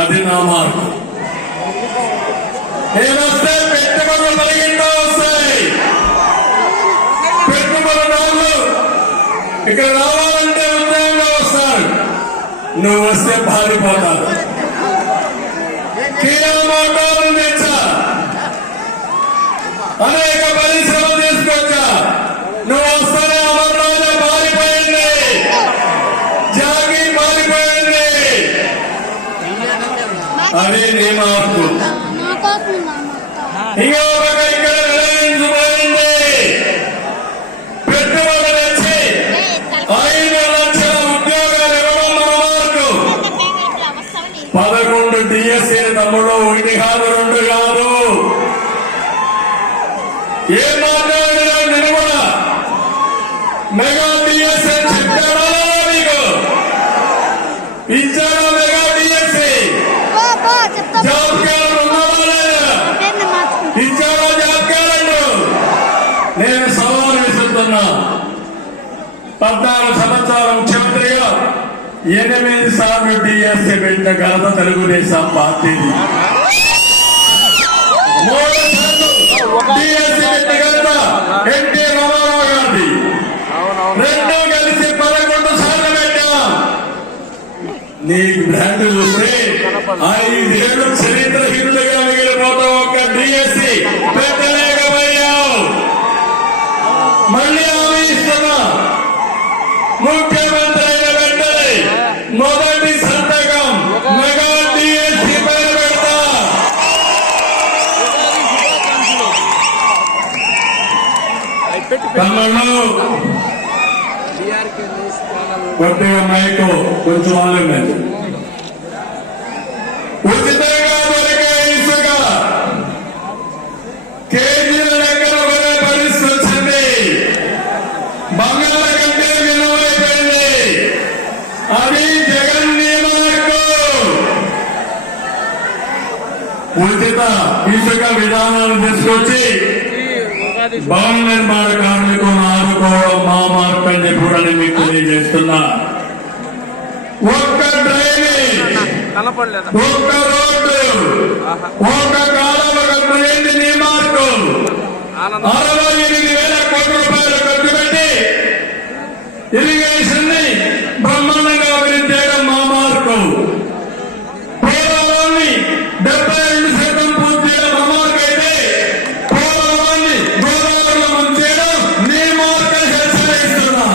అది నా మార్పు. నేనొస్తే పెట్టుబడులు పరిగిందా వస్తాయి. పెట్టుబడిదారులు ఇక్కడ రావాలంటే ఉద్యోగంగా వస్తారు. నువ్వు వస్తే పారిపోతారు. కియా మోటార్లు తెచ్చా, అనేక పరిశ్రమలు తీసుకొచ్చా. నువ్వు వస్తానే అమర్ రాజా మారిపోయింది, జాగి మారిపోయింది. అది నీ మార్పు. ఇంకా ఇక్కడ రిలయన్స్ పోయింది. పెట్టుబడులు తెచ్చి 5 లక్షల ఉద్యోగాలు ఇవ్వడం మన మార్కు. 11 DSC తమ్ముడు, 1 కాదు 2 కాదు. ఏం మాట్లాడినా నేను కూడా మెగా DSC చెప్పాడా మీకు? ఇచ్చాడా మెగా DSC? జాబ్ క్యాలెండర్ ఉన్నావా లేదా? ఇచ్చాడా జాబ్ క్యాలెండర్? నేను సవాలు విసురుతున్నా. 14 సంవత్సరాల ముఖ్యమంత్రిగా 8 సార్లు DSC పెట్టిన ఘనత తెలుగుదేశం పార్టీది. 3 సార్లు DSC పెట్టిన ఘనత ఎన్టీ రామారావు గారిది. 2 కలిసి 11 సార్లు పెట్టాం. నీకు బ్రాండ్ చూస్తే 5 ఏళ్ళు చరిత్రహీనులుగా మిగిలిపోతావు. ఒక్క DSC పెట్టలేకపోయావు. మళ్ళీ హామీ ఇస్తున్నా, ముఖ్యమంత్రి అయిన వెంటనే మొదటి సంతకం మెగా DSC పైన పెడతా. తమ్ముళ్ళు కొద్దిగా మైకు కొంచెం ఆలోచన. ఉచితంగా దొరికే ఇసుక కేజీల లెక్కన కొనే పరిస్థితి వచ్చింది. బంగాళ కంటే విలువైపోయింది. అది జగన్ నియమాలకు. ఉచిత ఇసుక విధానాలు తీసుకొచ్చి భవన నిర్మాణ కార్మికులను ఆదుకోవడం మా మార్పు అని చెప్పి కూడా నేను మీకు తెలియజేస్తున్నా. ఒక్క డ్రైనేజ్, ఒక్క రోడ్డు, ఒక్క కాలం, ఒక డ్రైనేజ్ నీ మార్కు 68,000 కోట్ల రూపాయలు ఖర్చు పెట్టి ఇరిగేషన్ ని బ్రహ్మాండంగా అభివృద్ధి చేయడం మా మార్కు. పోలవరాన్ని 72% పూర్తి చేయడం మా మార్కు అయితే పోలవరాన్ని గోదావరిలో ముంచేయడం నీ మార్కు అని హెచ్చరిస్తున్నా.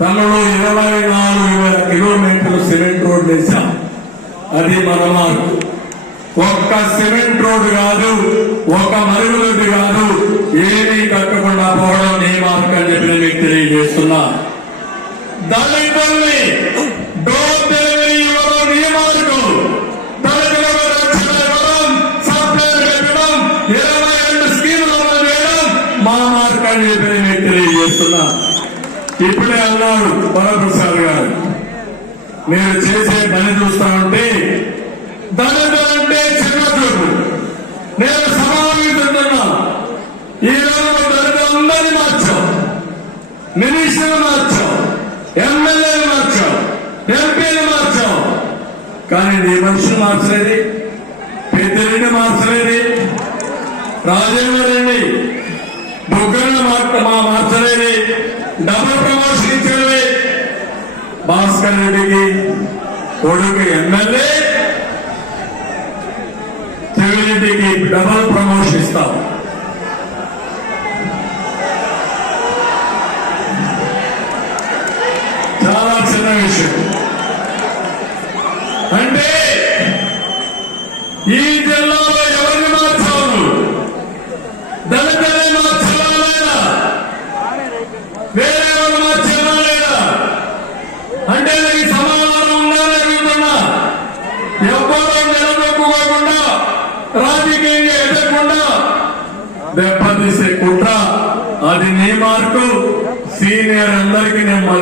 తనలో 24,000 కిలోమీటర్లు సిమెంట్ రోడ్లు వేశాం. అది మన మార్కు. ఒక్క సిమెంట్ రోడ్డు కాదు, ఒక మరుగుదొడ్డి కాదు, ఏమీ కట్టకుండా పోవడం నీ మార్కు అని చెప్పి మీకు తెలియజేస్తున్నా. దళితుల్ని డోర్ డెలివరీ ఇవ్వడం నీ మార్కు. దళితులకు రక్షణ ఇవ్వడం, సప్లైలు పెట్టడం, 22 స్కీములు అమలు చేయడం మా మార్కు అని చెప్పి మీకు తెలియజేస్తున్నా. ఇప్పుడే అన్నాడు వరప్రసాద్ గారు, మీరు చేసే పని చూస్తా ఉంటే దళితులంటే చిన్న చూపు. నేను సమావేశిస్తున్నా. ఈ రోజు దళితులందరినీ మార్చాం, మినిస్టర్లు మార్చాం, ఎమ్మెల్యేలు మార్చాం, ఎంపీలు మార్చాం. కానీ నీ మనుషులు మార్చలేది, పెద్దరెడ్డి మార్చలేది, రాజేంద్ర రెడ్డి బుగ్గన మార్చలేది, డబుల్ ప్రమోషన్ ఇచ్చేది. భాస్కర్ రెడ్డికి కొడుకు ఎమ్మెల్యే, చెవిరెడ్డికి డబుల్ ప్రమోషన్ ఇస్తాం. చాలా చిన్న విషయం. అంటే ఈ జిల్లాలో ఎవరిని మార్చావు? దళితులే మార్చాలా లేదా? వేరే వాళ్ళు మార్చాలా లేదా? అంటే నీకు సమాధానం ఉండాలని అడుగుతున్నా. ఎవ్వరూ నిలదొక్కుకోకుండా, రాజకీయంగా ఎదగకుండా దెబ్బతీసే కుట్ర అది నీ మార్కు. సీనియర్ అందరికీ నేను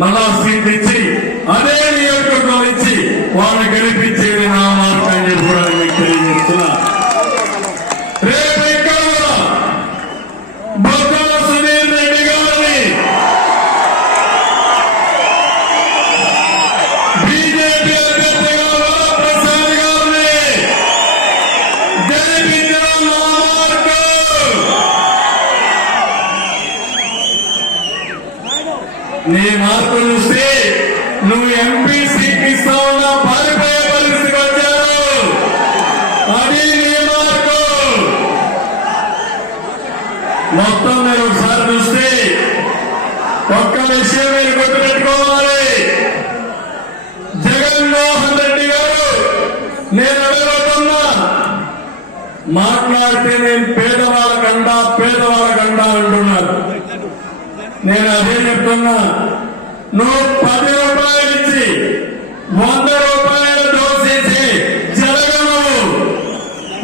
మళ్ళా సీట్ ఇచ్చి అదే నియోజకవర్గం ఇచ్చి వాళ్ళని గెలిపించేది నా మార్కు అని చెప్పి కూడా మీకు తెలియజేస్తున్నా. రేపు ఇక్కడ కూడా బొత్స సునీల్ రెడ్డి గారిని బీజేపీ అభ్యర్థిగా నీ మార్పు చూస్తే నువ్వు ఎంపీ సీట్ ఇస్తా ఉన్నా పారిపోయే పరిస్థితికి వచ్చారు. అది నీ మార్పు. మొత్తం మీరు ఒకసారి చూస్తే ఒక్క విషయం మీరు గుర్తుపెట్టుకోవాలి. జగన్మోహన్ రెడ్డి గారు నేను అడగబోతున్నా, మాట్లాడితే నేను పేదవాళ్ళకండా అంటున్నారు. నేను అదే చెప్తున్నా, నువ్వు 10 రూపాయలు ఇచ్చి 100 రూపాయలు దోసేసి జరగను.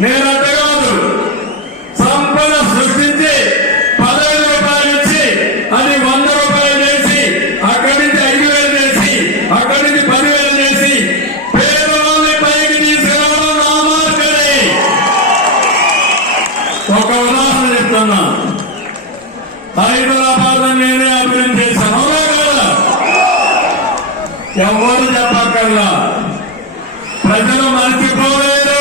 నేను అడ్డగాదు. సంపద సృష్టించి 15 రూపాయలు ఇచ్చి అది 100 రూపాయలు చేసి అక్కడి నుంచి 5,000 చేసి అక్కడి నుంచి 10,000 చేసి పేదవాళ్ళని పైకి తీసుకురావడం నా మార్గమే. ఒక ఉదాహరణ చెప్తున్నా. హైదరాబాద్ నేనే అభివృద్ధి చేశాను. అవునా కదా? ఎవరు చెప్పక్కర్లా. ప్రజలు మర్చిపోలేదు.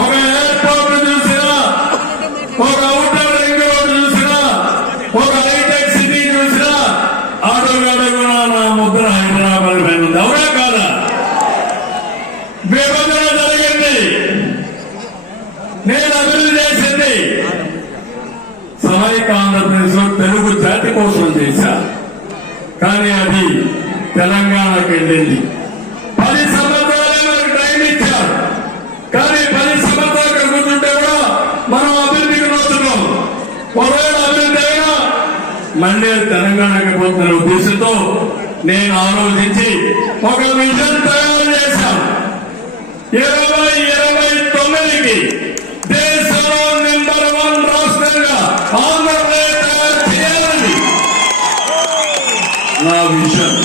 ఒక ఎయిర్పోర్ట్ చూసినా, ఒక ఔటర్ రింగ్ రోడ్ చూసినా, ఒక హైటెక్ సిటీ చూసినా అడుగడుగునా నా ముద్ర హైదరాబాద్ పైన ఉంది. అవునా కాదా? విభజన జరిగింది, నేను అభివృద్ధి చేసింది. సమైక్య ఆంధ్రప్రదేశ్ లో తెలుగు జాతి కోసం చేశా, కానీ అది తెలంగాణకు వెళ్ళింది. 10 సంవత్సరాలే మనకు టైం ఇచ్చారు, కానీ 10 సంవత్సరాలు ఇక్కడ కూర్చుంటే కూడా మనం అభివృద్ధికి నొస్తున్నాం. ఒకవేళ అభివృద్ధి అయినా మళ్ళీ తెలంగాణకి పోతున్న ఉద్దేశంతో నేను ఆలోచించి ఒక విజన్ తయారు చేశాం. 2029కి దేశంలో నెంబర్ 1 రాష్ట్రంగా ఆంధ్రప్రదేశ్ తయారు చేయాలని నా విజన్.